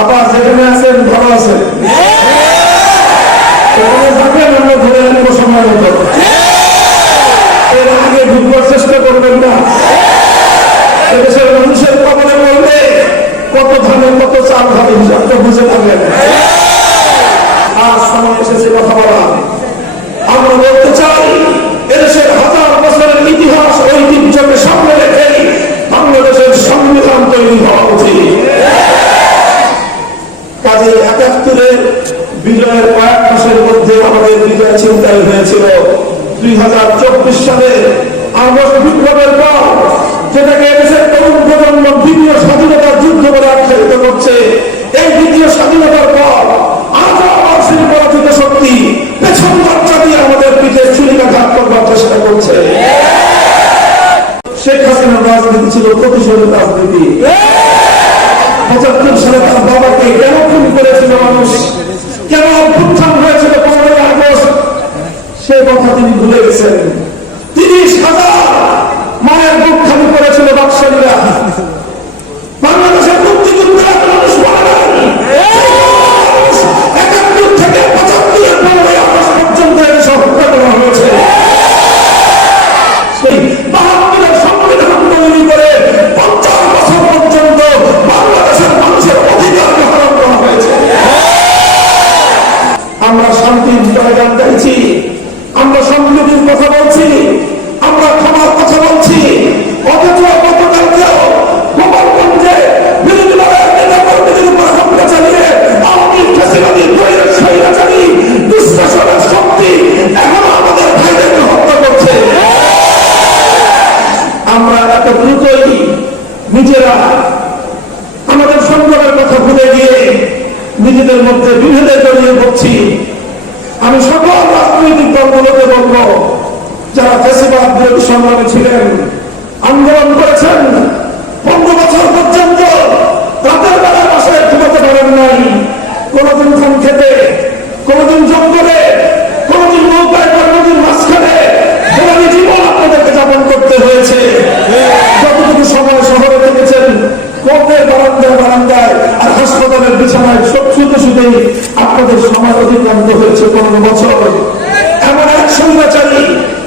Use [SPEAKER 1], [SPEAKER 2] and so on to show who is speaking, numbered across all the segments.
[SPEAKER 1] আবার যেখানে আছেন? ভালো আছেন? এখানে থাকবেন আমরা ঘুরে আনব সময় মতো। এর আগে ঢুকবার চেষ্টা করবেন না। এদেশের মানুষের কবলে বলবে কত ধানে কত চাল খাবে হিসাবটা বুঝে পাবেন আর সময় এসেছে কথা বলা আমরা বলতে চাই একাত্তরের বিজয়ের কয়েক মাসের মধ্যে আমাদের বিজয় চিন্তাই হয়েছিল। দুই হাজার চব্বিশ সালে আগস্ট বিপ্লবের পর যেটাকে এদেশের তরুণ প্রজন্ম দ্বিতীয় স্বাধীনতার যুদ্ধ বলে আখ্যায়িত করছে, এই দ্বিতীয় স্বাধীনতার পর আজও মানুষের পরাজিত শক্তি পেছন বাচ্চা দিয়ে আমাদের পিঠে ছুরিকাঘাত করবার চেষ্টা করছে। শেখ হাসিনার রাজনীতি ছিল প্রতিশোধ রাজনীতি। পঁচাত্তর সালে তার বাবাকে কেন করেছিল মানুষ। কেন অভ্যুত্থান হয়েছিল পনেরোই আগস্ট? সে কথা তিনি ভুলে গেছেন। তিরিশ হাজার মায়ের বুক খালি করেছিল বাক্সালীরা। আমাদের সংগ্রামের কথা ভুলে গিয়ে নিজেদের মধ্যে বিভেদে জড়িয়ে পড়ছি, আমি সকল রাজনৈতিক দলগুলোকে বলব, যারা ফেসিবাদ বিরোধী সংগ্রামে ছিলেন, আন্দোলন করেছেন, পনেরো বছর পর্যন্ত রাতের বেলায় বাসায় ঘুমাতে পারেন নাই কোনদিন খেতে হাসপাতালের বিছানায় সব শুতে শুতেই আপনাদের সময় অতিক্রান্ত হয়েছে পনেরো বছর এমন এক স্বৈরাচারী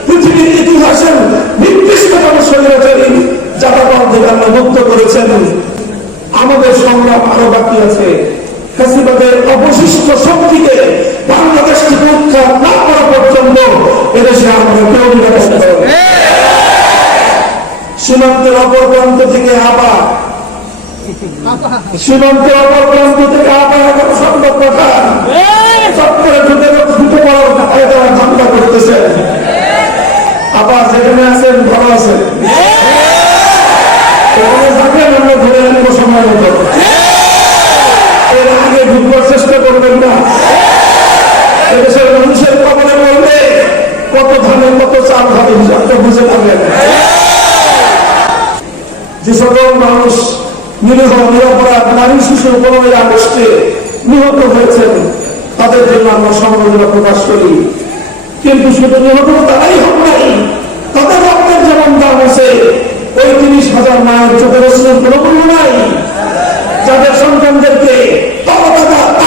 [SPEAKER 1] পৃথিবীর ইতিহাসের নির্দিষ্টতম থেকে আমরা মুক্ত করেছেন। আমাদের সংগ্রাম আরও বাকি আছে। অবশিষ্ট শক্তিকে বাংলাদেশ থেকে উৎখাত না করা পর্যন্ত এদেশে আমরা কেউ নিরাপদ সীমান্তের অপর প্রান্ত থেকে আবার সীমান্তের অপর প্রান্ত থেকে এখন সংবাদ পাঠান চত্বরে ঢুকে ঢুকে পড়ার ঝামেলা করতেছে। আবার যেখানে আছেন, ভালো আছেন? চেষ্টা করবেন না। এদেশের মানুষের কবলে কত ধানে, কত চাল খাবে হিসাবটা বুঝে পাবেন। যে সকল মানুষ নিরীহ, নিরপরাধ, নারী, শিশু পনেরোই আগস্টে নিহত হয়েছেন। তাদের জন্য আমরা সমবেদনা প্রকাশ করি। কিন্তু শুধু নিহত তারাই হোক নাই। তাদের রক্তের যেমন দাম আছে, ওই তিরিশ হাজার মায়ের চোখের কোনো নাই। যাদের সন্তানদেরকে তরতাজা